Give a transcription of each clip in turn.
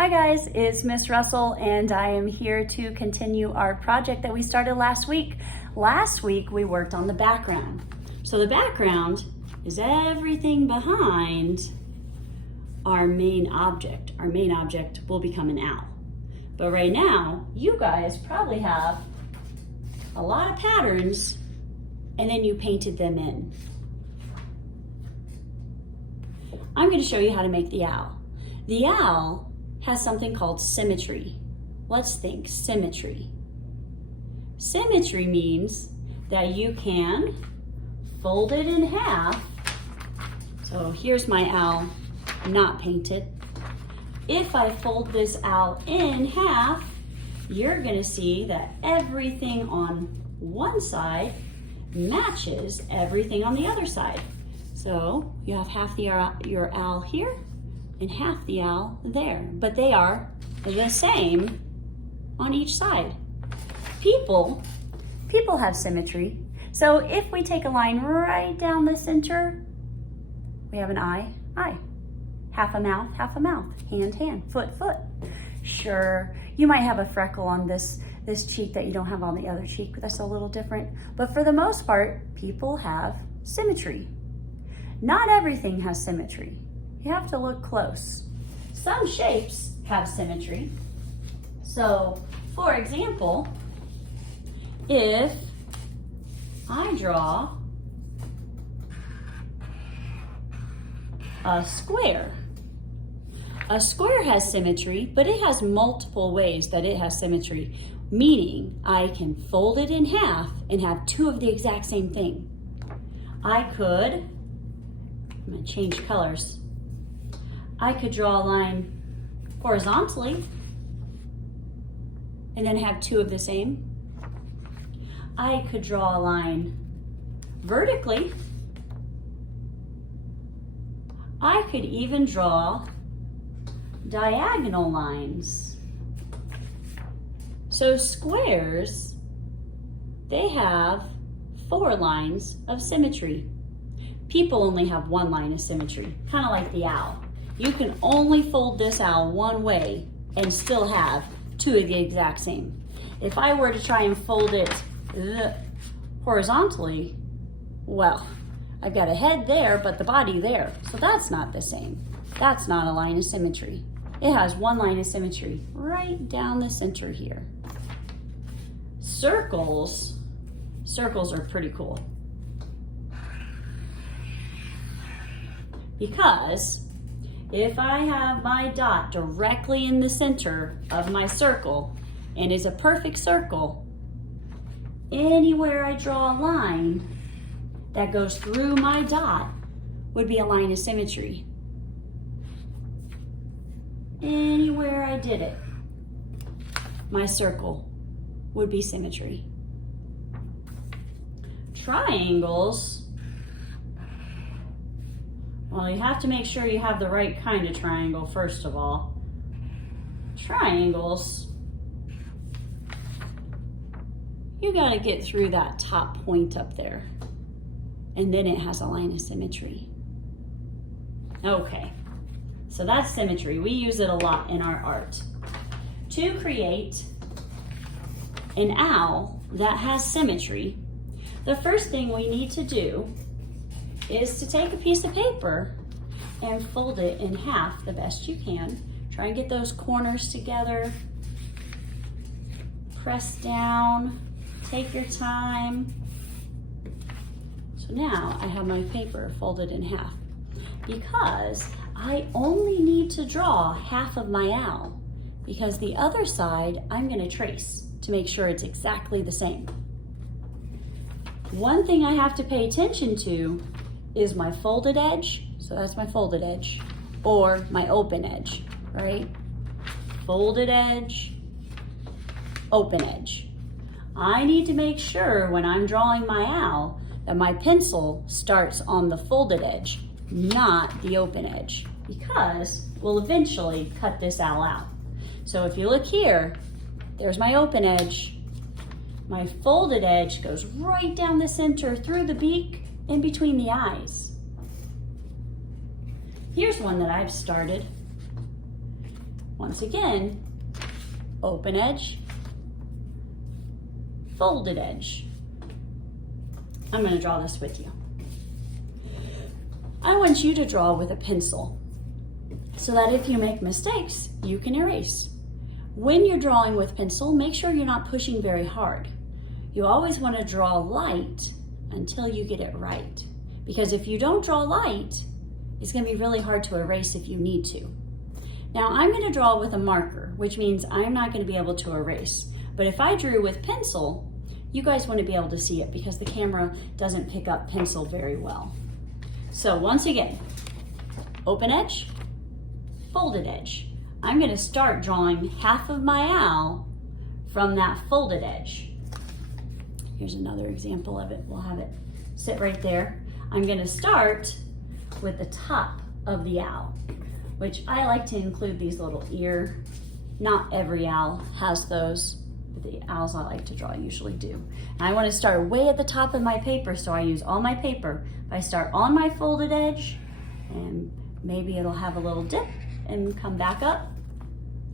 Hi guys, it's Miss Russell and I am here to continue our project that we started last week. Last week we worked on the background. So the background is everything behind our main object. Our main object will become an owl. But right now, you guys probably have a lot of patterns and then you painted them in. I'm going to show you how to make the owl. The owl has something called symmetry. Let's think symmetry. Symmetry means that you can fold it in half. So here's my owl not painted. If I fold this owl in half, you're gonna see that everything on one side matches everything on the other side. So you have half your owl here and half the owl there, but they are the same on each side. People have symmetry. So if we take a line right down the center, we have an eye. Half a mouth, hand, foot. Sure, you might have a freckle on this cheek that you don't have on the other cheek, but that's a little different. But for the most part, people have symmetry. Not everything has symmetry. You have to look close. Some shapes have symmetry. So, for example, if I draw a square has symmetry, but it has multiple ways that it has symmetry, meaning I can fold it in half and have two of the exact same thing. I'm gonna change colors. I could draw a line horizontally and then have two of the same. I could draw a line vertically. I could even draw diagonal lines. So squares, they have 4 lines of symmetry. People only have 1 line of symmetry, kind of like the owl. You can only fold this owl one way and still have 2 of the exact same. If I were to try and fold it horizontally, well, I've got a head there, but the body there. So that's not the same. That's not a line of symmetry. It has 1 line of symmetry right down the center here. Circles are pretty cool. Because if I have my dot directly in the center of my circle and is a perfect circle, anywhere I draw a line that goes through my dot would be a line of symmetry. Anywhere I did it, my circle would be symmetry. Triangles, well, you have to make sure you have the right kind of triangle, first of all. Triangles, you gotta get through that top point up there, and then it has a line of symmetry. Okay, so that's symmetry. We use it a lot in our art. To create an owl that has symmetry, the first thing we need to do is to take a piece of paper and fold it in half the best you can. Try and get those corners together. Press down, take your time. So now I have my paper folded in half because I only need to draw half of my owl because the other side I'm gonna trace to make sure it's exactly the same. One thing I have to pay attention to is my folded edge, so that's my folded edge, or my open edge, right? Folded edge, open edge. I need to make sure when I'm drawing my owl that my pencil starts on the folded edge, not the open edge, because we'll eventually cut this owl out. So if you look here, there's my open edge. My folded edge goes right down the center through the beak in between the eyes. Here's one that I've started. Once again, open edge, folded edge. I'm going to draw this with you. I want you to draw with a pencil so that if you make mistakes, you can erase. When you're drawing with pencil, make sure you're not pushing very hard. You always want to draw light until you get it right. Because if you don't draw light, it's going to be really hard to erase if you need to. Now I'm going to draw with a marker, which means I'm not going to be able to erase. But if I drew with pencil, you guys want to be able to see it because the camera doesn't pick up pencil very well. So once again, open edge, folded edge. I'm going to start drawing half of my owl from that folded edge. Here's another example of it. We'll have it sit right there. I'm going to start with the top of the owl, which I like to include these little ear. Not every owl has those, but the owls I like to draw usually do. And I want to start way at the top of my paper, so I use all my paper. I start on my folded edge, and maybe it'll have a little dip and come back up.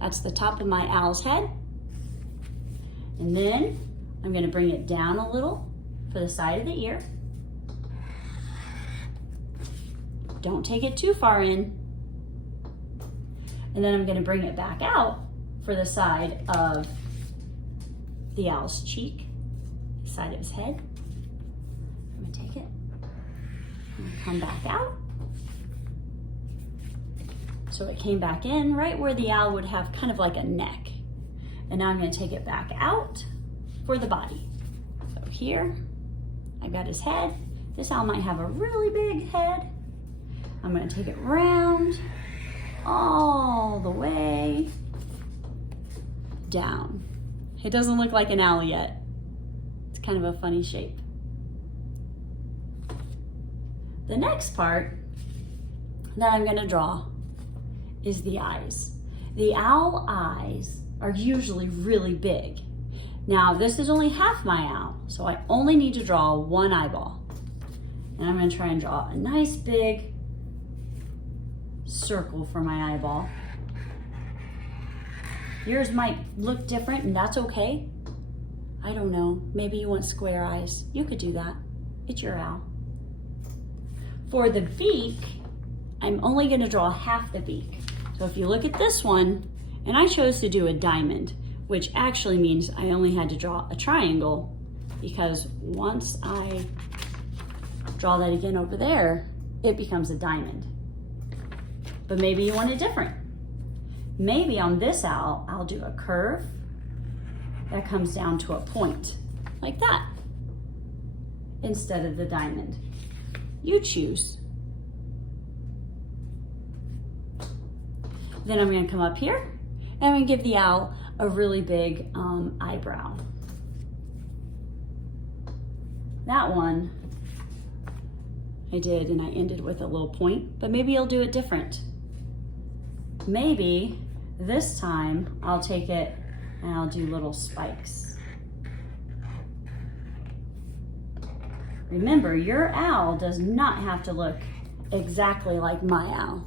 That's the top of my owl's head. And then I'm going to bring it down a little for the side of the ear. Don't take it too far in. And then I'm going to bring it back out for the side of the owl's cheek, the side of his head. I'm going to take it and come back out. So it came back in right where the owl would have kind of like a neck. And now I'm going to take it back out for the body. So here, I've got his head. This owl might have a really big head. I'm going to take it round all the way down. It doesn't look like an owl yet. It's kind of a funny shape. The next part that I'm going to draw is the eyes. The owl eyes are usually really big. Now this is only half my owl, so I only need to draw one eyeball. And I'm going to try and draw a nice big circle for my eyeball. Yours might look different, and that's okay. I don't know, maybe you want square eyes. You could do that. It's your owl. For the beak, I'm only going to draw half the beak. So if you look at this one, and I chose to do a diamond, which actually means I only had to draw a triangle, because once I draw that again over there, it becomes a diamond. But maybe you want it different. Maybe on this owl, I'll do a curve that comes down to a point, like that, instead of the diamond. You choose. Then I'm going to come up here, and I'm going to give the owl a really big eyebrow. That one I did, and I ended with a little point, but maybe I'll do it different. Maybe this time I'll take it and I'll do little spikes. Remember, your owl does not have to look exactly like my owl.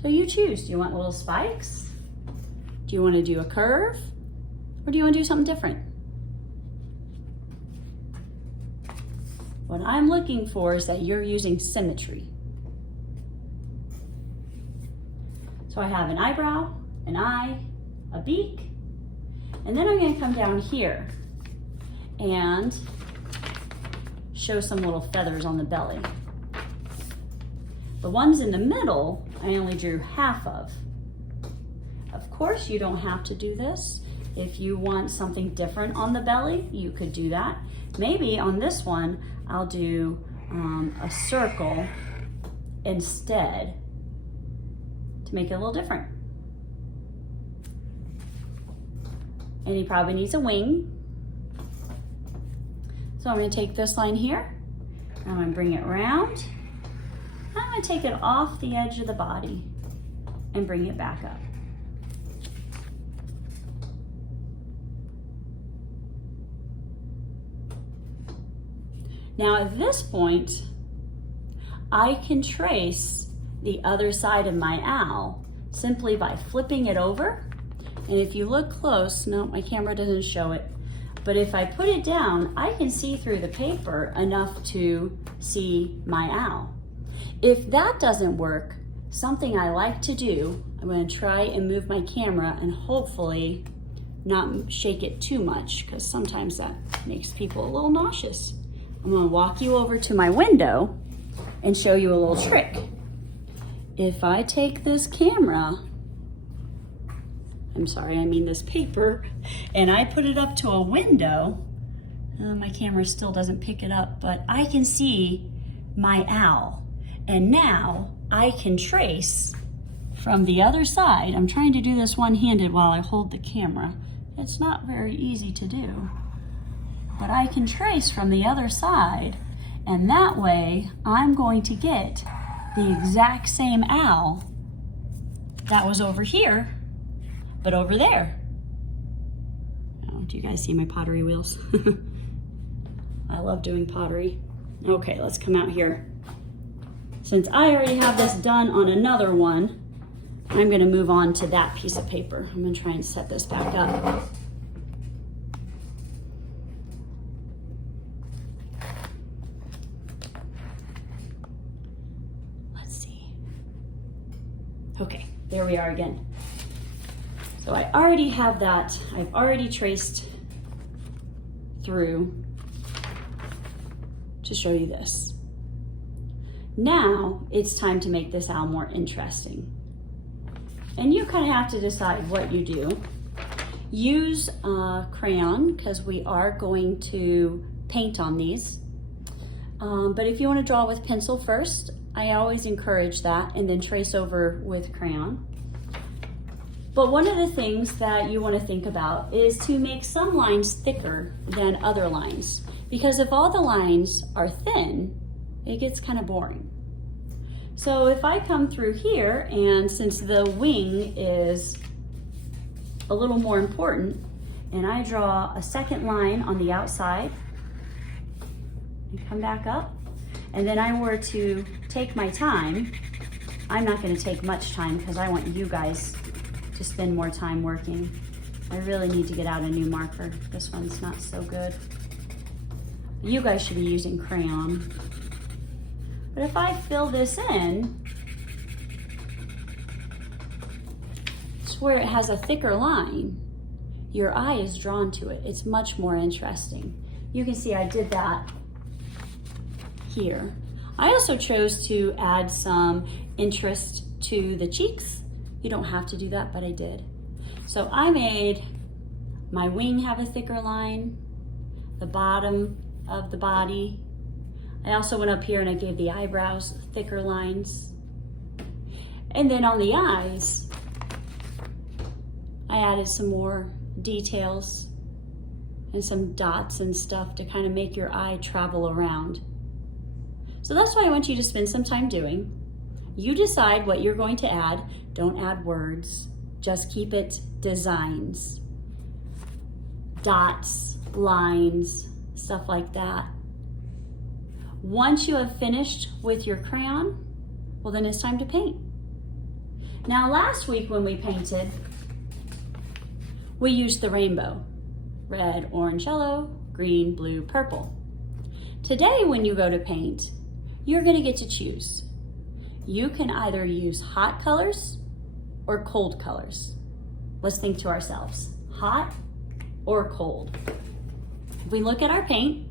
So you choose. Do you want little spikes? Do you want to do a curve? Or do you want to do something different? What I'm looking for is that you're using symmetry. So I have an eyebrow, an eye, a beak, and then I'm going to come down here and show some little feathers on the belly. The ones in the middle, I only drew half of. Of course, you don't have to do this. If you want something different on the belly, you could do that. Maybe on this one, I'll do a circle instead to make it a little different. And he probably needs a wing. So I'm going to take this line here, and I'm going to bring it around. I'm going to take it off the edge of the body and bring it back up. Now at this point, I can trace the other side of my owl simply by flipping it over. And if you look close, no, my camera doesn't show it, but if I put it down, I can see through the paper enough to see my owl. If that doesn't work, something I like to do, I'm going to try and move my camera and hopefully not shake it too much, because sometimes that makes people a little nauseous. I'm going to walk you over to my window and show you a little trick. If I take this camera, I'm sorry, I mean this paper, and I put it up to a window, my camera still doesn't pick it up, but I can see my owl. And now I can trace from the other side. I'm trying to do this one-handed while I hold the camera. It's not very easy to do, but I can trace from the other side, and that way I'm going to get the exact same owl that was over here, but over there. Oh, do you guys see my pottery wheels? I love doing pottery. Okay, let's come out here. Since I already have this done on another one, I'm gonna move on to that piece of paper. I'm gonna try and set this back up. Let's see. Okay, there we are again. So I already have that. I've already traced through to show you this. Now it's time to make this owl more interesting. And you kind of have to decide what you do. Use a crayon, because we are going to paint on these. But if you want to draw with pencil first, I always encourage that, and then trace over with crayon. But one of the things that you want to think about is to make some lines thicker than other lines. Because if all the lines are thin, it gets kind of boring. So if I come through here, and since the wing is a little more important, and I draw a second line on the outside, and come back up, and then I were to take my time, I'm not going to take much time because I want you guys to spend more time working. I really need to get out a new marker. This one's not so good. You guys should be using crayon. But if I fill this in, it's where it has a thicker line, your eye is drawn to it. It's much more interesting. You can see I did that here. I also chose to add some interest to the cheeks. You don't have to do that, but I did. So I made my wing have a thicker line, the bottom of the body. I also went up here and I gave the eyebrows thicker lines. And then on the eyes, I added some more details and some dots and stuff to kind of make your eye travel around. So that's what I want you to spend some time doing. You decide what you're going to add. Don't add words, just keep it designs, dots, lines, stuff like that. Once you have finished with your crayon, well, then it's time to paint. Now, last week when we painted, we used the rainbow. Red, orange, yellow, green, blue, purple. Today, when you go to paint, you're gonna get to choose. You can either use hot colors or cold colors. Let's think to ourselves, hot or cold? If we look at our paint,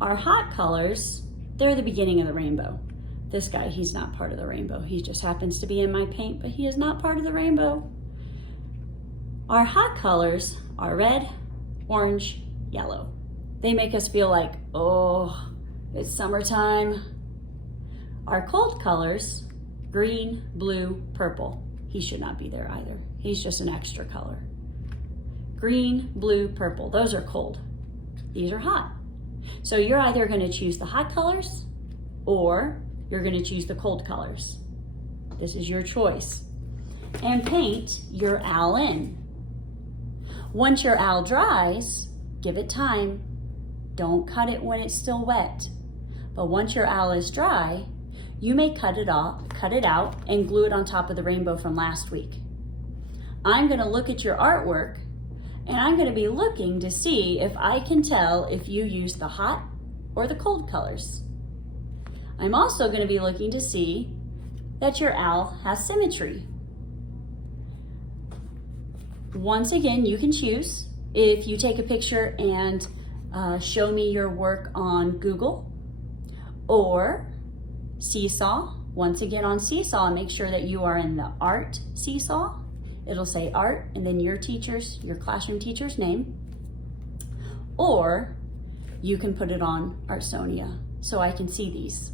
our hot colors, they're the beginning of the rainbow. This guy, he's not part of the rainbow. He just happens to be in my paint, but he is not part of the rainbow. Our hot colors are red, orange, yellow. They make us feel like, oh, it's summertime. Our cold colors, green, blue, purple. He should not be there either. He's just an extra color. Green, blue, purple, those are cold. These are hot. So you're either going to choose the hot colors or you're going to choose the cold colors. This is your choice. And paint your owl in. Once your owl dries, give it time. Don't cut it when it's still wet. But once your owl is dry, you may cut it out, and glue it on top of the rainbow from last week. I'm going to look at your artwork, and I'm going to be looking to see if I can tell if you use the hot or the cold colors. I'm also going to be looking to see that your owl has symmetry. Once again, you can choose if you take a picture and show me your work on Google, or Seesaw. Once again on Seesaw, make sure that you are in the art Seesaw. It'll say art and then your classroom teacher's name. Or you can put it on Artsonia so I can see these.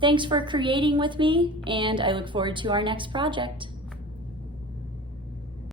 Thanks for creating with me, and I look forward to our next project.